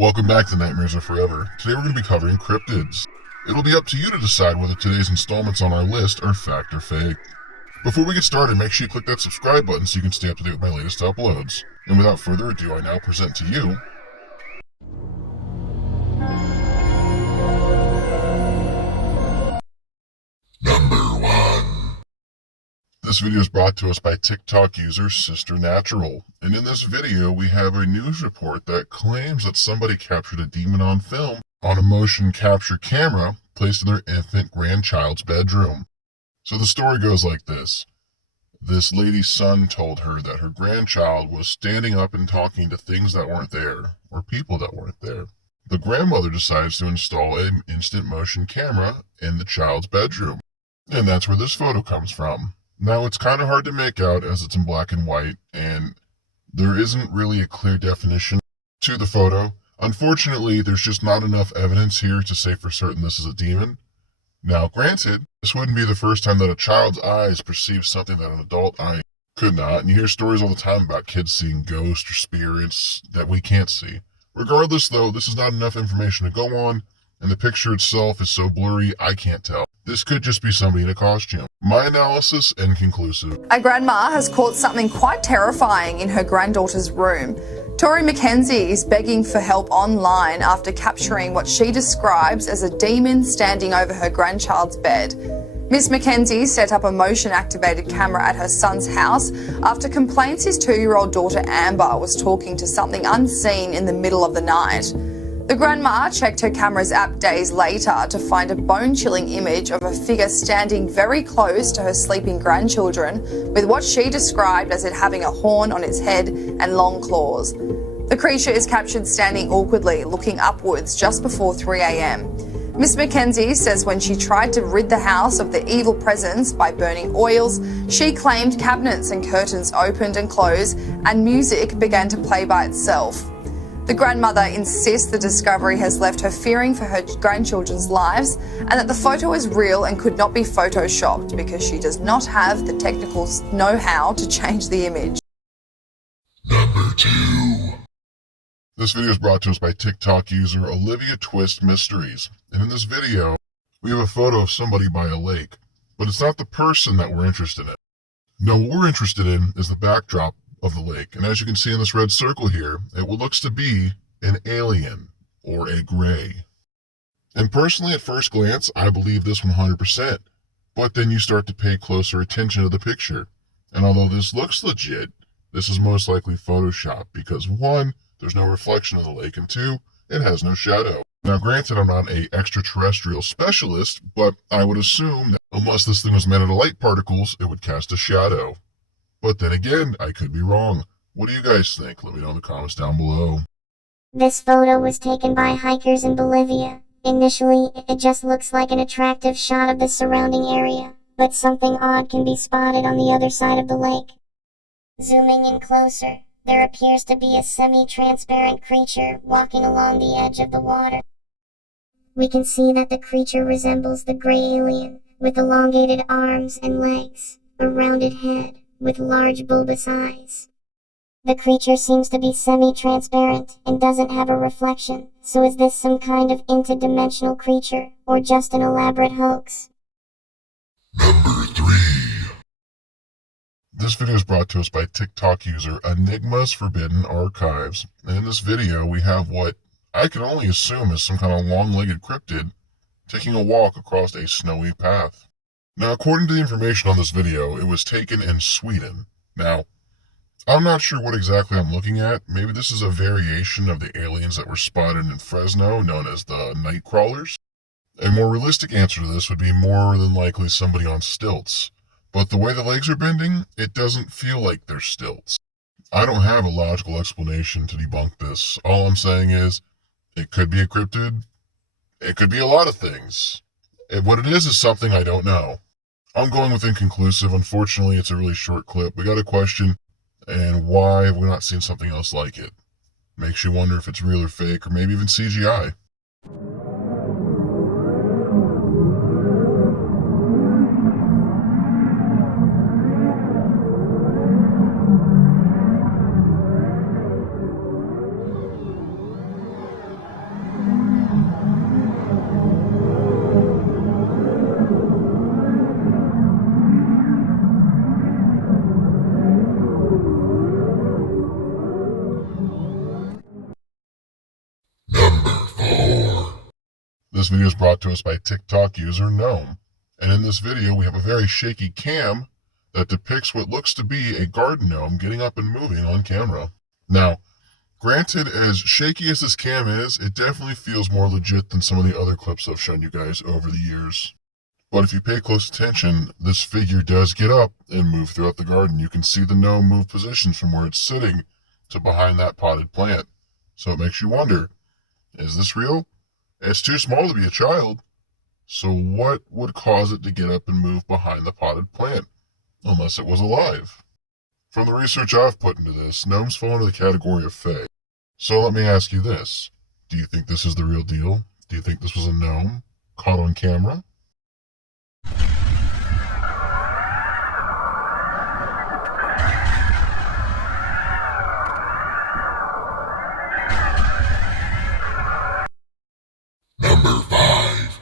Welcome back to Nightmares Are Forever. Today we're going to be covering cryptids. It'll be up to you to decide whether today's installments on our list are fact or fake. Before we get started, make sure you click that subscribe button so you can stay up to date with my latest uploads. And without further ado, I now present to you... Number 1. This video is brought to us by TikTok user Sister Natural, and in this video we have a news report that claims that somebody captured a demon on film on a motion capture camera placed in their infant grandchild's bedroom. So the story goes like this. This lady's son told her that her grandchild was standing up and talking to things that weren't there, or people that weren't there. The grandmother decides to install an instant motion camera in the child's bedroom, and that's where this photo comes from. Now, it's kind of hard to make out as it's in black and white, and there isn't really a clear definition to the photo. Unfortunately, there's just not enough evidence here to say for certain this is a demon. Now, granted, this wouldn't be the first time that a child's eyes perceive something that an adult eye could not, and you hear stories all the time about kids seeing ghosts or spirits that we can't see. Regardless, though, this is not enough information to go on, and the picture itself is so blurry I can't tell. This could just be somebody in a costume. My analysis inconclusive. A grandma has caught something quite terrifying in her granddaughter's room. Tori McKenzie is begging for help online after capturing what she describes as a demon standing over her grandchild's bed. Miss McKenzie set up a motion-activated camera at her son's house after complaints his 2-year-old daughter Amber was talking to something unseen in the middle of the night. The grandma checked her camera's app days later to find a bone-chilling image of a figure standing very close to her sleeping grandchildren, with what she described as it having a horn on its head and long claws. The creature is captured standing awkwardly, looking upwards just before 3 a.m. Miss McKenzie says when she tried to rid the house of the evil presence by burning oils, she claimed cabinets and curtains opened and closed and music began to play by itself. The grandmother insists the discovery has left her fearing for her grandchildren's lives and that the photo is real and could not be photoshopped because she does not have the technical know-how to change the image. Number 2. This video is brought to us by TikTok user Olivia Twist Mysteries. And in this video, we have a photo of somebody by a lake. But it's not the person that we're interested in. No, what we're interested in is the backdrop of the lake. And as you can see in this red circle here, it looks to be an alien or a gray. And personally, at first glance, I believe this 100%. But then you start to pay closer attention to the picture. And although this looks legit, this is most likely Photoshop because 1, there's no reflection of the lake, and 2, it has no shadow. Now granted, I'm not an extraterrestrial specialist, but I would assume that unless this thing was made out of light particles, it would cast a shadow. But then again, I could be wrong. What do you guys think? Let me know in the comments down below. This photo was taken by hikers in Bolivia. Initially, it just looks like an attractive shot of the surrounding area, but something odd can be spotted on the other side of the lake. Zooming in closer, there appears to be a semi-transparent creature walking along the edge of the water. We can see that the creature resembles the gray alien, with elongated arms and legs, a rounded head, with large bulbous eyes. The creature seems to be semi-transparent and doesn't have a reflection, so is this some kind of interdimensional creature, or just an elaborate hoax? Number 3. This video is brought to us by TikTok user Enigma's Forbidden Archives. And in this video, we have what I can only assume is some kind of long-legged cryptid taking a walk across a snowy path. Now, according to the information on this video, it was taken in Sweden. Now, I'm not sure what exactly I'm looking at. Maybe this is a variation of the aliens that were spotted in Fresno, known as the night crawlers. A more realistic answer to this would be more than likely somebody on stilts. But the way the legs are bending, it doesn't feel like they're stilts. I don't have a logical explanation to debunk this. All I'm saying is, it could be a cryptid. It could be a lot of things. And what it is something I don't know. I'm going with inconclusive. Unfortunately, it's a really short clip. We got a question, and why have we not seen something else like it? Makes you wonder if it's real or fake, or maybe even CGI. This video is brought to us by TikTok user Gnome. And in this video, we have a very shaky cam that depicts what looks to be a garden gnome getting up and moving on camera. Now, granted, as shaky as this cam is, it definitely feels more legit than some of the other clips I've shown you guys over the years. But if you pay close attention, this figure does get up and move throughout the garden. You can see the gnome move positions from where it's sitting to behind that potted plant. So it makes you wonder, is this real? It's too small to be a child. So what would cause it to get up and move behind the potted plant? Unless it was alive. From the research I've put into this, gnomes fall into the category of fae. So let me ask you this. Do you think this is the real deal? Do you think this was a gnome caught on camera? Number 5.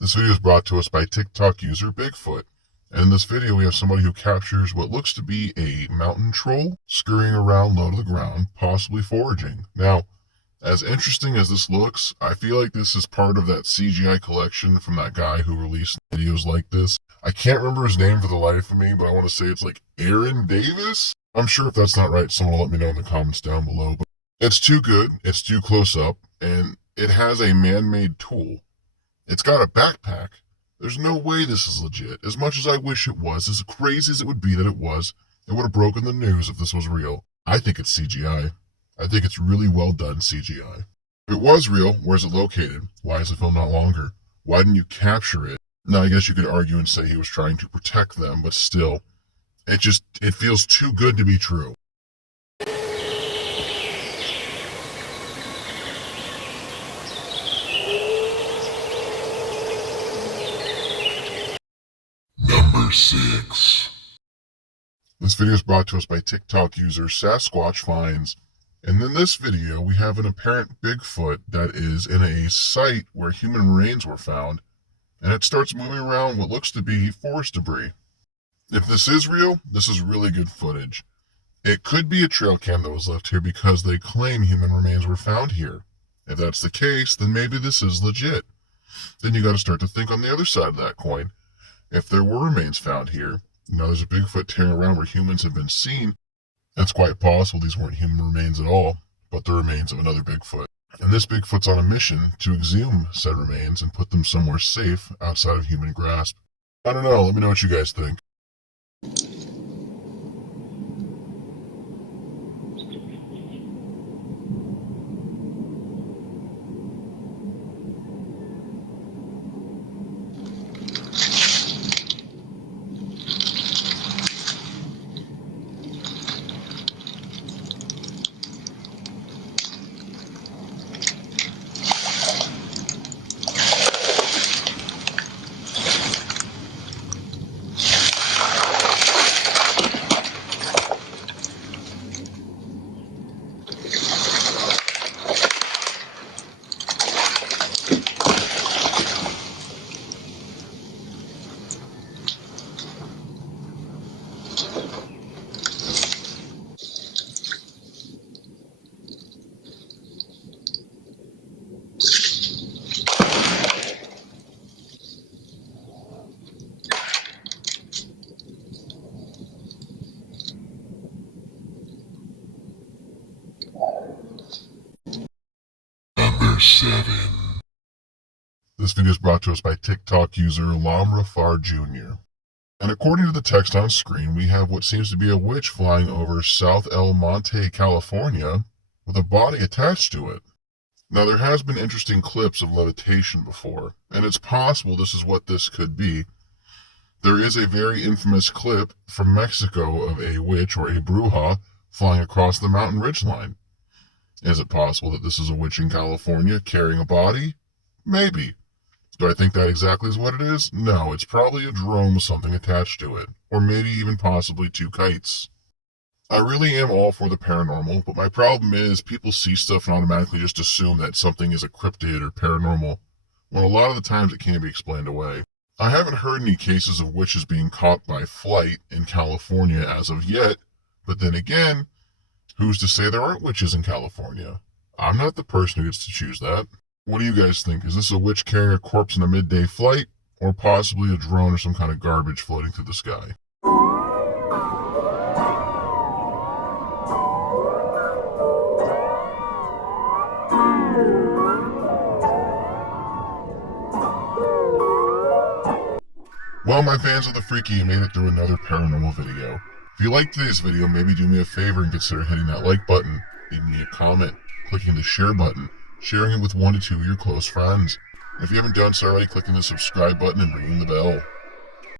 This video is brought to us by TikTok user Bigfoot. And in this video, we have somebody who captures what looks to be a mountain troll scurrying around low to the ground, possibly foraging. Now, as interesting as this looks, I feel like this is part of that CGI collection from that guy who released videos like this. I can't remember his name for the life of me, but I want to say it's like Aaron Davis? I'm sure if that's not right, someone will let me know in the comments down below. But it's too good, it's too close up, and it has a man-made tool. It's got a backpack. There's no way this is legit. As much as I wish it was, as crazy as it would be that it was, it would have broken the news if this was real. I think it's CGI. I think it's really well done CGI. If it was real, where's it located? Why is the film not longer? Why didn't you capture it? Now, I guess you could argue and say he was trying to protect them, but still, it feels too good to be true. Number 6. This video is brought to us by TikTok user Sasquatch Finds. And in this video, we have an apparent Bigfoot that is in a site where human remains were found, and it starts moving around what looks to be forest debris. If this is real, this is really good footage. It could be a trail cam that was left here because they claim human remains were found here. If that's the case, then maybe this is legit. Then you got to start to think on the other side of that coin. If there were remains found here, there's a Bigfoot tearing around where humans have been seen, it's quite possible these weren't human remains at all, but the remains of another Bigfoot. And this Bigfoot's on a mission to exhume said remains and put them somewhere safe outside of human grasp. I don't know, let me know what you guys think. Number 7. This video is brought to us by TikTok user Lamrafar Jr. And according to the text on screen, we have what seems to be a witch flying over South El Monte, California, with a body attached to it. Now, there has been interesting clips of levitation before, and it's possible this is what this could be. There is a very infamous clip from Mexico of a witch or a bruja flying across the mountain ridgeline. Is it possible that this is a witch in California carrying a body? Maybe. Do I think that exactly is what it is? No, it's probably a drone with something attached to it, or maybe even possibly 2 kites. I really am all for the paranormal, but my problem is people see stuff and automatically just assume that something is a cryptid or paranormal, when a lot of the times it can be explained away. I haven't heard any cases of witches being caught by flight in California as of yet, but then again, who's to say there aren't witches in California? I'm not the person who gets to choose that. What do you guys think? Is this a witch carrying a corpse in a midday flight, or possibly a drone or some kind of garbage floating through the sky? Well, my fans of the freaky, you made it through another paranormal video. If you liked today's video, maybe do me a favor and consider hitting that like button, leaving me a comment, clicking the share button, sharing it with 1 to 2 of your close friends. And if you haven't done so already, clicking the subscribe button and ringing the bell.